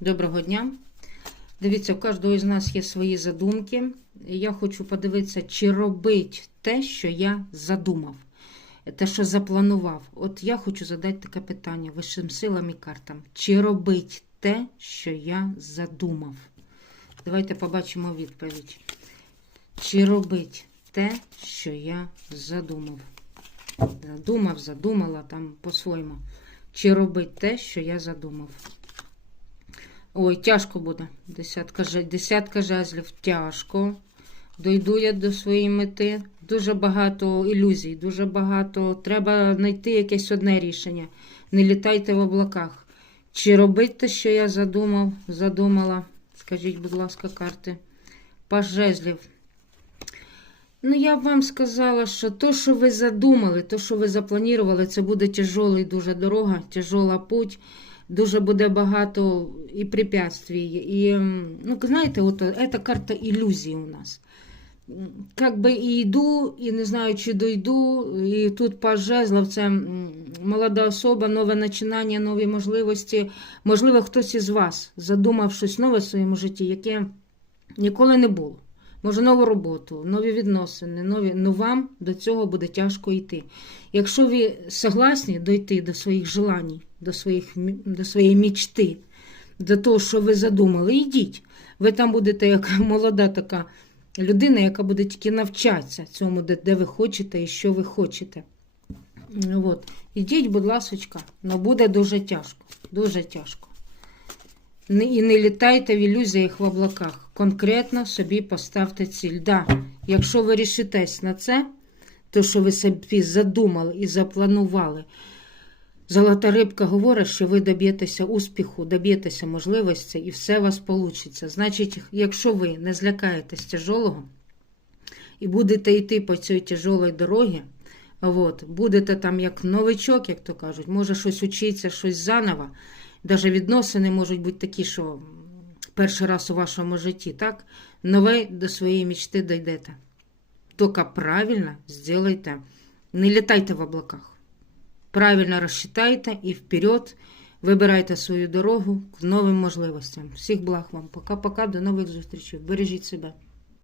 Доброго дня. Дивіться, у кожного з нас є свої задумки. Я хочу подивитися, чи робить те, що я задумав, те, що запланував. От я хочу задати таке питання вищим силам і картам. Чи робить те, що я задумав? Давайте побачимо відповідь. Чи робить те, що я задумав? Задумав, задумала там по-своєму. Чи робить те, що я задумав? Ой, тяжко буде. Десятка, десятка жезлів. Тяжко. Дойду я до своєї мети. Дуже багато ілюзій, дуже багато. Треба знайти якесь одне рішення. Не літайте в облаках. Чи робить те, що я задумав, задумала? Скажіть, будь ласка, карти. Паж жезлів. Ну, я б вам сказала, що то, що ви задумали, то, що ви запланували, це буде тяжолий дуже дорога, тяжола путь. Дуже буде багато і препятствий. І, ну, знаєте, от це карта ілюзії у нас. Как би і йду, і не знаю, чи дойду, і тут паж жезлов, це молода особа, нове починання, нові можливості. Можливо, хтось із вас задумав щось нове в своєму житті, яке ніколи не було. Може, нову роботу, нові відносини, нові. Ну вам до цього буде тяжко йти. Якщо ви согласні дойти до своїх желань, до, своїх, до своєї мічти, до того, що ви задумали, йдіть. Ви там будете як молода така людина, яка буде тільки навчатися цьому, де, де ви хочете і що ви хочете. От. Ідіть, будь ласочка, але буде дуже тяжко. Дуже тяжко. І не літайте в ілюзіях в облаках. Конкретно собі поставте ціль. Да, якщо ви рішитесь на це, то, що ви собі задумали і запланували, золота рибка говорить, що ви доб'єтеся успіху, доб'єтеся можливості і все у вас вийде. Значить, якщо ви не злякаєтесь тяжолого і будете йти по цій тяжолій дорогі, от, будете там як новичок, як то кажуть, може щось учитися, щось заново. Навіть відносини можуть бути такі, що перший раз у вашому житті, так? Нове до своєї мечти дійдете. Тільки правильно сделайте. Не літайте в облаках. Правильно розчитайте і вперед вибирайте свою дорогу к новим можливостям. Всіх благ вам. Пока-пока, до нових зустрічей. Бережіть себе.